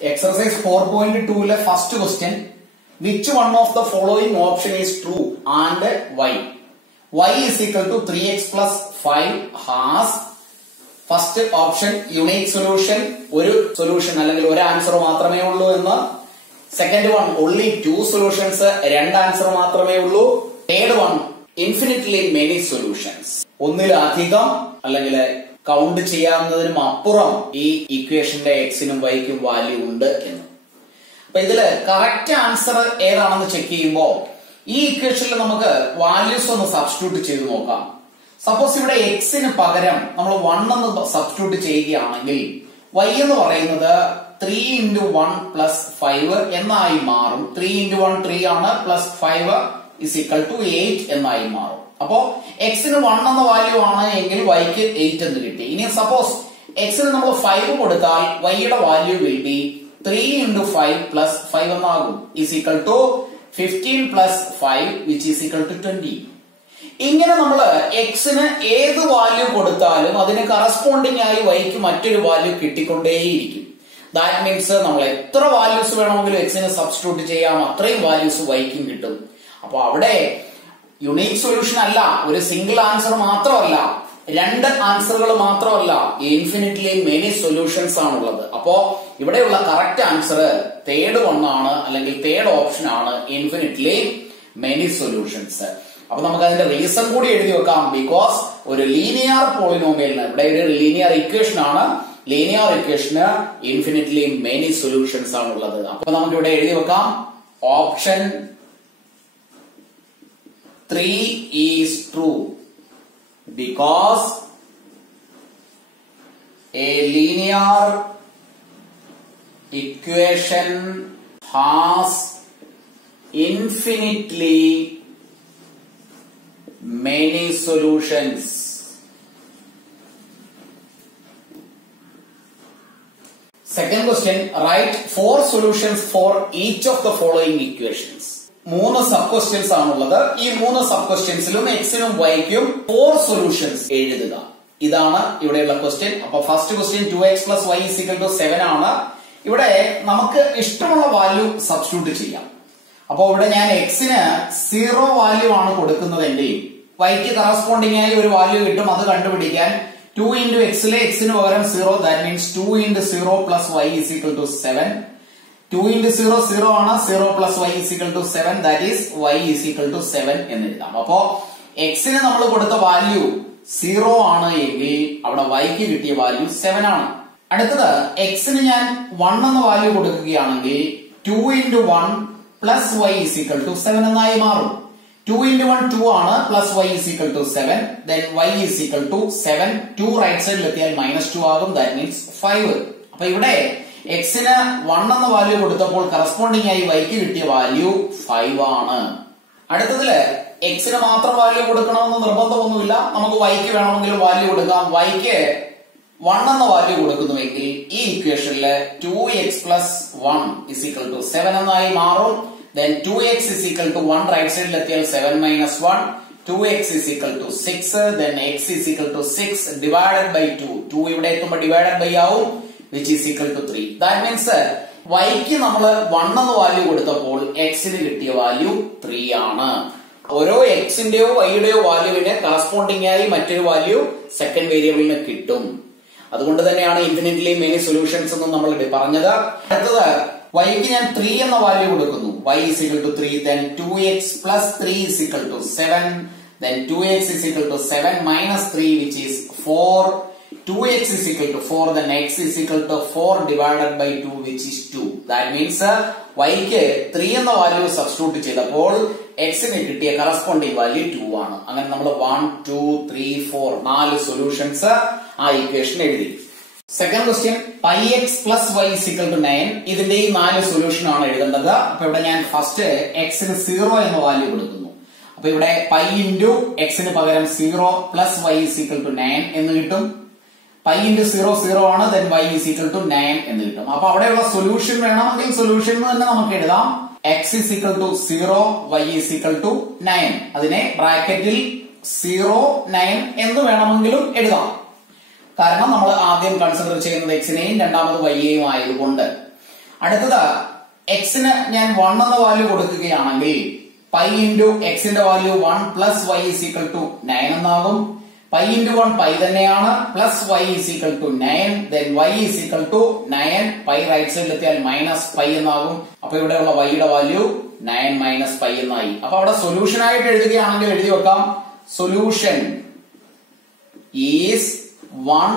Exercise 4.2 le first question. Which one of the following option is true and why? Y is equal to 3x plus 5 has first option unique solution. ഒരു solution അല്ലെങ്കിൽ ഒരു answer മാത്രമേ ഉള്ളൂ എന്ന്. Second one only two solutions. രണ്ട് answer മാത്രമേ ഉള്ളൂ. Third one infinitely many solutions. ഒന്നിലധികം അല്ലെങ്കിൽ കൗണ്ട് ചെയ്യാവുന്നതിനും അപ്പുറം ഈ ഇക്വേഷന്റെ എക്സിനും വൈക്കും വാല്യൂ ഉണ്ട് എന്ന്. അപ്പൊ ഇതില് കറക്റ്റ് ആൻസർ ഏതാണെന്ന് ചെക്ക് ചെയ്യുമ്പോൾ ഈ ഇക്വേഷനിൽ നമുക്ക് വാല്യൂസ് ഒന്ന് സബ്സ്റ്റിറ്റ്യൂട്ട് ചെയ്ത് നോക്കാം. സപ്പോസ് ഇവിടെ എക്സിന് പകരം നമ്മൾ 1 എന്ന് സബ്സ്റ്റിറ്റ്യൂട്ട് ചെയ്യുകയാണെങ്കിൽ y എന്ന് പറയുന്നത് 3 into 1 plus 5 എന്നായി മാറും. 3 into 1 3 ആണ്, പ്ലസ് 5 is equal to 8 എന്നായി മാറും. അപ്പോ എക്സിന് 1 എന്ന വാല്യൂ ആണ് എങ്കിൽ വൈക്ക് 8 എന്ന് കിട്ടി. ഇനി സപ്പോസ് എക്സിന് നമ്മൾ 5 കൊടുത്താൽ വൈയുടെ value will be 3 into 5 plus 5 എന്നാകും. is equal to 15 plus 5 which is equal to 20. ഇങ്ങനെ നമ്മൾ എക്സിന് ഏത് വാല്യൂ കൊടുത്താലും അതിന് കറസ്പോണ്ടിങ് ആയി വൈക്ക് മറ്റൊരു വാല്യൂ കിട്ടിക്കൊണ്ടേയിരിക്കും. ദാറ്റ് മീൻസ് നമ്മൾ എത്ര വാല്യൂസ് വേണമെങ്കിലും എക്സിന് സബ്സ്റ്റിറ്റ്യൂട്ട് ചെയ്യാം, അത്രയും വാല്യൂസ് വൈക്കും കിട്ടും. അപ്പൊ അവിടെ യുണീക് സൊല്യൂഷൻ അല്ല, ഒരു സിംഗിൾ ആൻസർ മാത്രമല്ല, രണ്ട് ആൻസറുകൾ മാത്രമല്ല, ഇൻഫിനിറ്റ്ലി മെനി സൊല്യൂഷൻസ് ആണുള്ളത്. അപ്പോ ഇവിടെയുള്ള കറക്റ്റ് ആൻസർ തേർഡ് വൺ ആണ്, അല്ലെങ്കിൽ തേർഡ് ഓപ്ഷൻ ആണ്, ഇൻഫിനിറ്റ്ലി മെനി സൊല്യൂഷൻസ്. അപ്പൊ നമുക്ക് അതിന്റെ റീസൺ കൂടി എഴുതി വെക്കാം. ബിക്കോസ് ഒരു ലീനിയർ പോളിനോമിയലിന്, ഇവിടെ ഒരു ലീനിയർ ഇക്വേഷൻ ആണ്, ലീനിയർ ഇക്വേഷന് ഇൻഫിനിറ്റ്ലി മെനി സൊല്യൂഷൻസ് ആണുള്ളത്. അപ്പൊ നമുക്ക് ഇവിടെ എഴുതി വെക്കാം option 3 is true because a linear equation has infinitely many solutions. Second question, write 4 solutions for each of the following equations. 3 sub questions ആണുള്ളത്. ഈ 3 സബ് ക്വസ്റ്റ്യൻസിലും എക്സിനും വൈക്കും 4 സൊല്യൂഷൻസ് എഴുതുക. ഇതാണ് ഇവിടെയുള്ള ക്വസ്റ്റ്യൻ. അപ്പൊ first question 2x plus y is equal to 7 ആണ്. ഇവിടെ നമുക്ക് ഇഷ്ടമുള്ള വാല്യൂ സബ്സ്റ്റിറ്റ്യൂട്ട് ചെയ്യാം. അപ്പൊ ഇവിടെ ഞാൻ എക്സിന് 0 വാല്യൂ ആണ് കൊടുക്കുന്നതെങ്കിൽ വൈക്ക് കറസ്പോണ്ടിങ് ആയി ഒരു വാല്യൂ കിട്ടും. അത് കണ്ടുപിടിക്കാൻ 2 into xലെ എക്സിന് പകരം 0, that means 2 into 0 plus y is equal to 7. 2 into 0 0 ആണ്, 0 plus y is equal to 7, that is y is equal to 7 എന്ന് എഴുതാം. അപ്പോ എക്സിന് നമ്മൾ കൊടുത്ത വാല്യൂ 0 ആണ് എങ്കിൽ അവിടെ yക്ക് കിട്ടിയ വാല്യൂ 7 ആണ്. അടുത്തത് എക്സിന് ഞാൻ 1 എന്ന വാല്യൂ കൊടുക്കുകയാണെങ്കിൽ 2 into 1 plus y is equal to 7 എന്നായി മാറും. 2 into 1 2 ആണ്, plus y is equal to 7, then y is equal to 7. 2 right സൈഡിൽ എത്തിയാൽ -2 ആകും, that means 5. അപ്പൊ ഇവിടെ എക്സിന് 1 എന്ന വാല്യൂ കൊടുത്തപ്പോൾ കറസ്പോണ്ടിങ് ആയി വൈക്ക് കിട്ടിയ വാല്യൂ 5 ആണ്. അടുത്തതില് എക്സിന് മാത്രം വാല്യൂ കൊടുക്കണമെന്ന് നിർബന്ധമൊന്നുമില്ല, നമുക്ക് വൈക്ക് വേണമെങ്കിലും വാല്യൂ കൊടുക്കാം. വൈക്ക് 1 എന്ന വാല്യൂ കൊടുക്കുന്നുവെങ്കിൽ ഈ ഇക്വേഷനില് 2x plus 1 is equal to 7 എന്നായി മാറും. then 2x is equal to 1 right സൈഡിൽ എത്തിയാൽ 7 minus 1, 2x is equal to 6, then x is equal to 6 divided by 2. 2 ഇവിടെ എത്തുമ്പോൾ ഡിവൈഡഡ് ബൈ ആവും, which is equal to 3. That means yക്ക് നമ്മൾ 1 എന്ന value കൊടുത്തപ്പോൾ എക്സിന് കിട്ടിയ വാല്യൂ 3 ആണ്. ഓരോ എക്സിന്റെയോ വൈയുടെയോ വാല്യൂവിന് കറസ്പോണ്ടിങ് ആയി മറ്റൊരു വാല്യൂ സെക്കൻഡ് വേരിയബിളിന് കിട്ടും. അതുകൊണ്ട് തന്നെയാണ് ഇൻഫിനിറ്റ്ലി മെനി സൊല്യൂഷൻസ് എന്ന് നമ്മൾ പറഞ്ഞത്. അടുത്തത് yക്ക് ഞാൻ 3 എന്ന വാല്യൂ കൊടുക്കുന്നു. y is equal to 3, then 2x plus 3 is equal to 7, then 2x is equal to 7 minus 3 which is 4. 2x is equal to 4, then x is equal to 4 divided by 2 which is 2. That means yക്ക് 3 എന്ന value substitute ചെയ്തപ്പോൾ xന് കിട്ടിയ corresponding value 2 ആണ്. അങ്ങനെ നമ്മൾ 1 2 3 4 4 solutions ആ equation എഴുതി. Second question pi x plus y is equal to 9. ഇതിന്റെ ഈ 4 സൊല്യൂഷൻ ആണ് എഴുതേണ്ടത്. അപ്പൊ ഇവിടെ ഞാൻ ഫസ്റ്റ് xന് 0 എന്ന വാല്യൂ കൊടുക്കുന്നു. അപ്പൊ ഇവിടെ pi into xന് പകരം 0 plus y is equal to 9 എന്ന് കിട്ടും. pi into 0 0 ആണ്, then y is equal to 9 എന്ന് കിട്ടും. അപ്പൊ അവിടെയുള്ള സൊല്യൂഷൻ വേണമെങ്കിൽ സൊല്യൂഷൻ തന്നെ നമുക്ക് എഴുതാം. x is equal to 0, y is equal to 9. അതിനെ ബ്രാക്കറ്റിൽ 0 9 എന്ന് വേണമെങ്കിലും എഴുതാം. കാരണം നമ്മൾ ആദ്യം കൺസിഡർ ചെയ്യുന്നത് എക്സിനെയും രണ്ടാമത് വൈയെയും ആയതുകൊണ്ട്. അടുത്തത് എക്സിന് ഞാൻ 1 എന്ന വാല്യൂ കൊടുക്കുകയാണെങ്കിൽ പൈ ഇൻറ്റു എക്സിന്റെ value 1 plus y is equal to 9 എന്നാകും. പൈ ഇൻറ്റു 1 പൈ തന്നെയാണ്, plus y is equal to 9, then y is equal to 9, pi right സൈഡിൽ എത്തിയാൽ മൈനസ് പൈ എന്നാകും. അപ്പൊ ഇവിടെയുള്ള വൈയുടെ വാല്യൂ 9 മൈനസ് പൈ എന്നായി. അപ്പൊ അവിടെ സൊല്യൂഷൻ ആയിട്ട് എഴുതുകയാണെങ്കിൽ എഴുതി വെക്കാം, സൊല്യൂഷൻ ഈസ് 1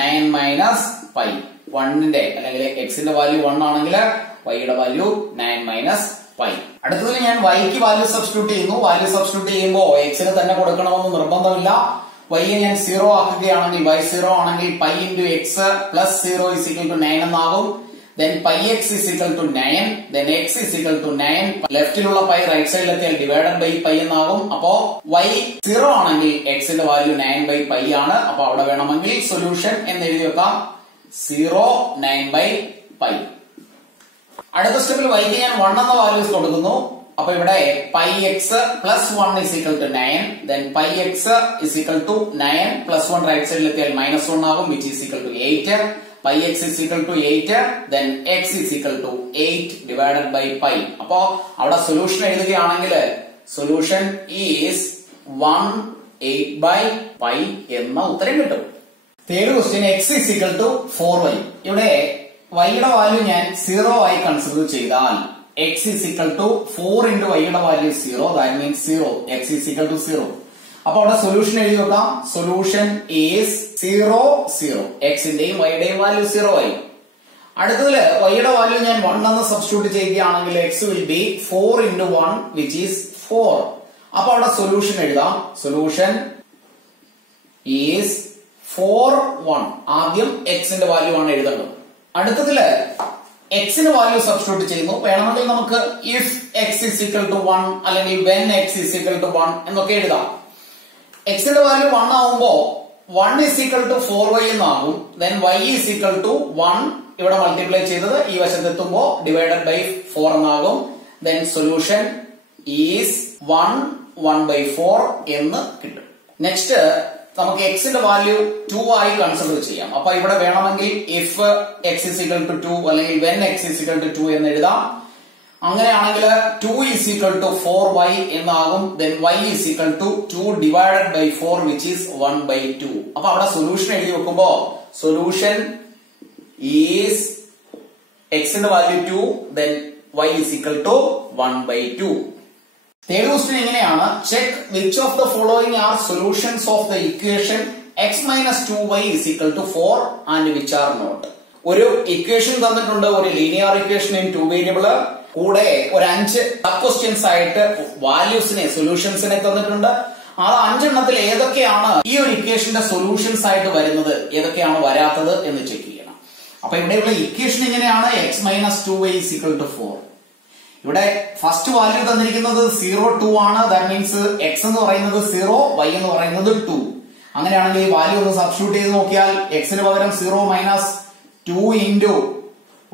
9 മൈനസ് പൈ. 1ന്റെ അല്ലെങ്കിൽ എക്സിന്റെ വാല്യൂ 1 ആണെങ്കിൽ വൈയുടെ വാല്യൂ 9 മൈനസ് പൈ. അടുത്തതിൽ ഞാൻ വൈക്ക് വാല്യൂ സബ്സ്റ്റിറ്റ്യൂട്ട് ചെയ്യുന്നു. വാല്യൂ സബ്സ്റ്റിറ്റ്യൂട്ട് ചെയ്യുമ്പോൾ എക്സിന് തന്നെ കൊടുക്കണമെന്ന് നിർബന്ധമില്ല. വൈയെ ഞാൻ 0 ആക്കുകയാണെങ്കിൽ y 0 ആണെങ്കിൽ pi into x plus 0 is equal to 9 എന്നാകും. then pi x is equal to 9, then x is equal to 9, ലെഫ്റ്റിലുള്ള പൈ റൈറ്റ് സൈഡിൽ എത്തിയാൽ ഡിവൈഡഡ് ബൈ പൈ എന്നാകും. അപ്പോ y 0 ആണെങ്കിൽ x ന്റെ വാല്യൂ 9 ബൈ പൈ ആണ്. അപ്പൊ അവിടെ വേണമെങ്കിൽ സൊല്യൂഷൻ എന്ന് എഴുതി വെക്കാം, 0 9 ബൈ പൈ. അടുത്ത സ്റ്റെപ്പിൽ y ക്ക് ഞാൻ 1 എന്ന വാല്യൂസ് കൊടുക്കുന്നു. അപ്പൊ ഇവിടെ pi x plus 1 is equal to 9, then pi x is equal to 9 plus 1 right സൈഡിൽ എത്തിയാൽ മൈനസ് 1 ആകും, which is equal to 8. pi x is equal to 8, then x is equal to 8 divided by pi. അപ്പോ അവിടെ solution എഴുതുകയാണെങ്കിൽ solution is 1 8 by pi എന്ന ഉത്തരം കിട്ടും. Third question x is equal to 4y. ഇവിടെ y യുടെ value ഞാൻ 0 ആയി കൺസിഡർ ചെയ്താൽ x is equal to 4 into y യുടെ value 0, that means 0, x is equal to 0. അപ്പൊ അവിടെ സൊല്യൂഷൻ എഴുതി വെക്കാം, സൊല്യൂഷൻ ഈസ് 0 0, എക്സിന്റെയും വൈയുടെയും വാല്യൂ 0 ആയി. അടുത്തതില് വൈയുടെ വാല്യൂ ഞാൻ 1 എന്ന് സബ്സ്റ്റിറ്റ്യൂട്ട് ചെയ്യുകയാണെങ്കിൽ X will be 4 into 1 which is 4. അപ്പൊ അവിടെ സൊല്യൂഷൻ എഴുതാം, സൊല്യൂഷൻ ഈസ് 4 1. ആദ്യം എക്സിന്റെ വാല്യൂ ആണ് എഴുതേണ്ടത്. അടുത്തതില് എക്സിന് വാല്യൂ സബ്സ്റ്റിറ്റ്യൂട്ട് ചെയ്യുന്നു. വേണമെങ്കിൽ നമുക്ക് if x is equal to 1 അല്ലെങ്കിൽ when x is equal to 1 എന്നൊക്കെ എഴുതാം. എക്സിന്റെ വാല്യൂ 1 ആവുമ്പോ 1 is equal to 4y എന്നാകും. then y is equal to 1 ഇവിടെ മൾട്ടിപ്ലൈ ചെയ്തത് ഈ വശത്തെത്തുമ്പോ ഡിവൈഡഡ് ബൈ 4 എന്നാകും. then സൊല്യൂഷൻ ഈസ് 1 1 by 4 എന്ന് കിട്ടും. നെക്സ്റ്റ് നമുക്ക് എക്സിന്റെ വാല്യൂ 2 ആയി കൺസിഡർ ചെയ്യാം. അപ്പൊ ഇവിടെ വേണമെങ്കിൽ if X is equal to 2 അല്ലെങ്കിൽ when X is equal to 2 എന്ന് എഴുതാം. അങ്ങനെയാണെങ്കിൽ 2 is equal to 4y എന്നാകും. then y is equal to 2 divided by 4 which is 1 by 2. അപ്പൊ അവിടെ സൊല്യൂഷൻ എഴുതി വെക്കുമ്പോ സൊല്യൂഷൻ ഈസ് എക്സിന്റെ value 2, then y is equal to 1 by 2. Third question എങ്ങനെയാണ്, check which of the following are solutions of the equation x minus 2y is equal to 4 and which are not. ഒരു equation തന്നിട്ടുണ്ട്, ഒരു linear equation in 2 variable, കൂടെ ഒരു 5 sub questions ആയിട്ട് വാല്യൂസിനെ സൊല്യൂഷൻസിനെ തന്നിട്ടുണ്ട്. ആ 5 എണ്ണത്തിൽ ഏതൊക്കെയാണ് ഈ ഒരു ഇക്വേഷന്റെ സൊല്യൂഷൻസ് ആയിട്ട് വരുന്നത്, ഏതൊക്കെയാണ് വരാത്തത് എന്ന് ചെക്ക് ചെയ്യണം. അപ്പൊ ഇവിടെയുള്ള ഇക്വേഷൻ എങ്ങനെയാണ്, x minus 2y is equal to 4. ഇവിടെ ഫസ്റ്റ് വാല്യൂ തന്നിരിക്കുന്നത് 0 2 ആണ്. ദാറ്റ് മീൻസ് x എന്ന് പറയുന്നത് 0, y എന്ന് പറയുന്നത് 2. അങ്ങനെയാണെങ്കിൽ ഈ വാല്യൂ ഒന്ന് സബ്സ്റ്റിറ്റ്യൂട്ട് ചെയ്ത് നോക്കിയാൽ എക്സിന് പകരം 0 മൈനസ് 2 ഇൻറ്റു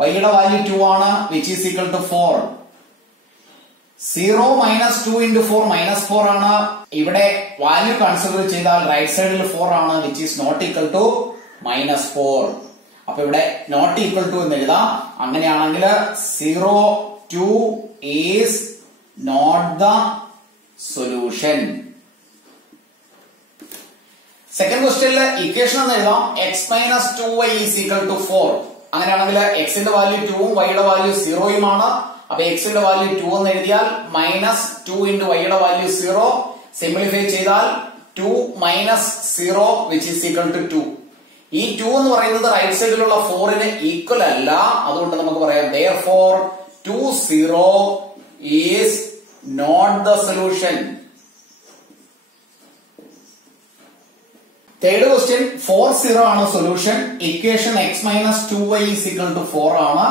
വൈയുടെ വാല്യൂ 2 ആണ്, which is equal to 4. 0 minus 2 into 4 minus 4 ആണ്. ഇവിടെ വാല്യൂ കൺസിഡർ ചെയ്താൽ റൈറ്റ് സൈഡിൽ 4 ആണ്, which is not equal to minus 4. അപ്പൊ ഇവിടെ നോട്ട് ഈക്വൽ ടു എന്ന് എഴുതാം. അങ്ങനെയാണെങ്കിൽ 0 2 is not the solution. Second ക്വസ്റ്റ്യനിൽ ഇക്വേഷൻ എന്ന് എഴുതാം, x minus 2y is equal to 4. അങ്ങനെയാണെങ്കിൽ എക്സിന്റെ വാല്യൂ 2ഉം വൈയുടെ വാല്യൂ 0യുമാണ്. അപ്പൊ എക്സിന്റെ വാല്യൂ 2 എന്ന് എഴുതിയാൽ മൈനസ് 2 ഇൻറ്റു വൈയുടെ വാല്യൂ 0. സിംപ്ലിഫൈ ചെയ്താൽ 2 minus 0 which is equal to 2. ഈ 2 എന്ന് പറയുന്നത് റൈറ്റ് സൈഡിലുള്ള 4ന് ഈക്വൽ അല്ല. അതുകൊണ്ട് നമുക്ക് പറയാം therefore 2 0 is not the solution. Third question 4 0 ആണ് solution. Equation x minus 2y is equal to 4 ആണ്.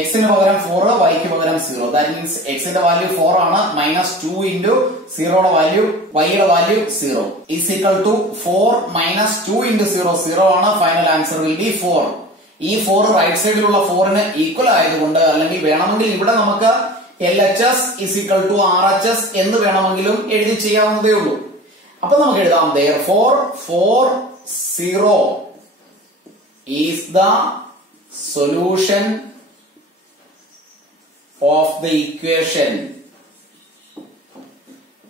എക്സിന് പകരം 4, വൈക്ക് പകരം 0. ദാറ്റ് മീൻസ് എക്സിന്റെ വാല്യൂ 4 ആണ്, മൈനസ് 2 ഇൻറ്റു 0യുടെ വാല്യൂ വൈയുടെ value 0 is equal to 4 minus 2 into 0 0 ആണ്. Final answer will be 4. ഈ 4 റൈറ്റ് സൈഡിലുള്ള 4ന് ഈക്വൽ ആയതുകൊണ്ട്, അല്ലെങ്കിൽ വേണമെങ്കിൽ ഇവിടെ നമുക്ക് LHS is equal to RHS എന്ന് വേണമെങ്കിലും എഴുതി ചെയ്യാവുന്നതേ ഉള്ളൂ. അപ്പൊ നമുക്ക് എഴുതാം therefore 4 0 is the solution of the equation.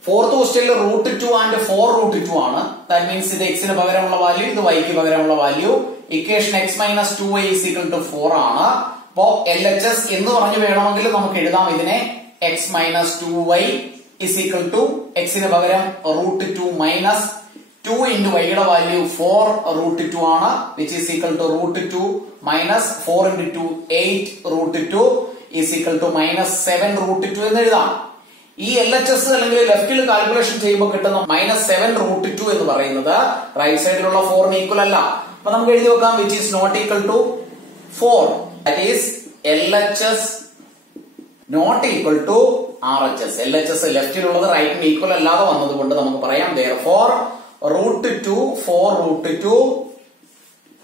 Fourth question √2 and 4√2 ആണ്. That means ഇത് x ന് പകരമുള്ള വാല്യൂ, ഇത് y ക്ക് പകരമുള്ള value. Equation x minus 2y is equal to 4 ആണ്. അപ്പോ LHS എന്ന് പറഞ്ഞു വേണമെങ്കിൽ നമുക്ക് എഴുതാം ഇതിനെ x minus 2y is equal to x ന് പകരം √2 minus 2 into y യുടെ വാല്യൂ 4√2 ആണ്, which is equal to √2 minus 4 into 2 8√2 is equal to minus 7√2 എന്ന് എഴുതാം. ഈ LHS അല്ലെങ്കിൽ ലെഫ്റ്റിൽ കാൽക്കുലേഷൻ ചെയ്യുമ്പോൾ കിട്ടുന്ന -7√2 എന്ന് പറയുന്നത് റൈറ്റ് സൈഡിലുള്ള 4 ന് ഈക്വൽ അല്ല. അപ്പൊ നമുക്ക് എഴുതി വെക്കാം which is not equal to 4. That is LHS not equal to RHS. LHS ലെഫ്റ്റിലുള്ളത് റൈറ്റിന് ഈക്വൽ അല്ലാതെ വന്നതുകൊണ്ട് നമുക്ക് പറയാം therefore √2 4√2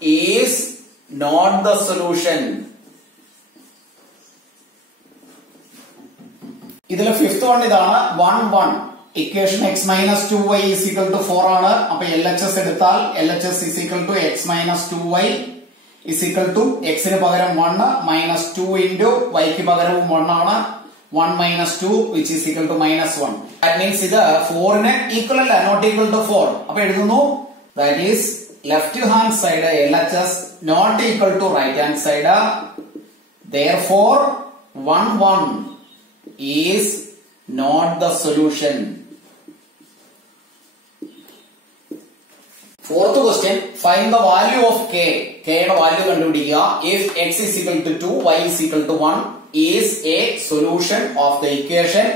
is not the solution. ഇതിലെ ഫിഫ്ത് വൺ ഇതാണ് 1 1. Equation x minus 2y is equal to 4 ആണ്. അപ്പൊ LHS എടുത്താൽ LHS is equal to x minus 2y is equal to x ന് പകരം 1 minus 2 into y ക്ക് പകരവും 1 ആണ്. 1 minus 2 which is equal to minus 1. That means ഇത് 4 ന് ഈക്വൽ അല്ല, not equal to 4. അപ്പൊ എഴുതുന്നു that is left hand side LHS not equal to right hand side. Therefore 1 1 is not the solution. Fourth question, find the value of k. K യുടെ value കണ്ടുപിടിക്കുക. If x is equal to 2, y is equal to 1 is a solution of the equation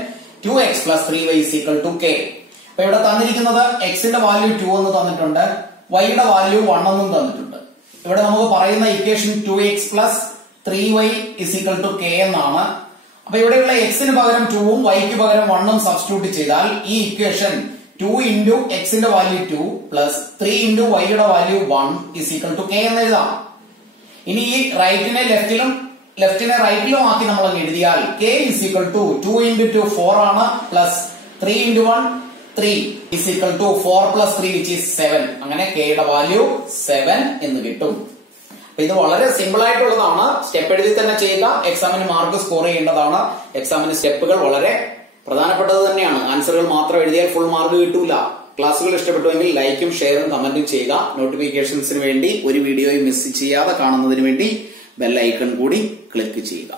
2x plus 3y is equal to k. അപ്പൊ ഇവിടെ തന്നിരിക്കുന്നത് x ന്റെ value 2 എന്ന് തന്നിട്ടുണ്ട്, y യുടെ value 1 എന്നും തന്നിട്ടുണ്ട്. ഇവിടെ നമുക്ക് പറയുന്ന equation 2x plus 3y is equal to k എന്നാണ്. അപ്പൊ ഇവിടെയുള്ള x ന് പകരം 2 ഉം y ക്ക് പകരം 1 ഉം സബ്സ്റ്റിറ്റ്യൂട്ട് ചെയ്താൽ ഈ ഇക്വേഷൻ 2 into x ന്റെ വാല്യൂ 2 plus 3 into y യുടെ value 1 is equal to k എന്ന് എഴുതാം. ഇനി ഈ റൈറ്റിനെ ലെഫ്റ്റിനെ റൈറ്റിലും ആക്കി നമ്മൾ എഴുതിയാൽ k is equal to 2 into 2 4 ആണ്, plus 3 into 1 3 is equal to 4 plus 3 which is 7. അങ്ങനെ k യുടെ വാല്യൂ 7 എന്ന് കിട്ടും. ഇത് വളരെ സിമ്പിൾ ആയിട്ടുള്ളതാണ്. സ്റ്റെപ്പ് എഴുതി തന്നെ ചെയ്യുക. എക്സാമിന് മാർക്ക് സ്കോർ ചെയ്യേണ്ടതാണ്. എക്സാമിന് സ്റ്റെപ്പുകൾ വളരെ പ്രധാനപ്പെട്ടത് തന്നെയാണ്. ആൻസറുകൾ മാത്രം എഴുതിയാൽ ഫുൾ മാർക്ക് കിട്ടൂല. ക്ലാസ്സുകൾ ഇഷ്ടപ്പെട്ടുവെങ്കിൽ ലൈക്കും ഷെയറും കമന്റും ചെയ്യുക. നോട്ടിഫിക്കേഷൻസിന് വേണ്ടി ഒരു വീഡിയോയും മിസ് ചെയ്യാതെ കാണുന്നതിന് വേണ്ടി ബെൽ ഐക്കൺ കൂടി ക്ലിക്ക് ചെയ്യുക.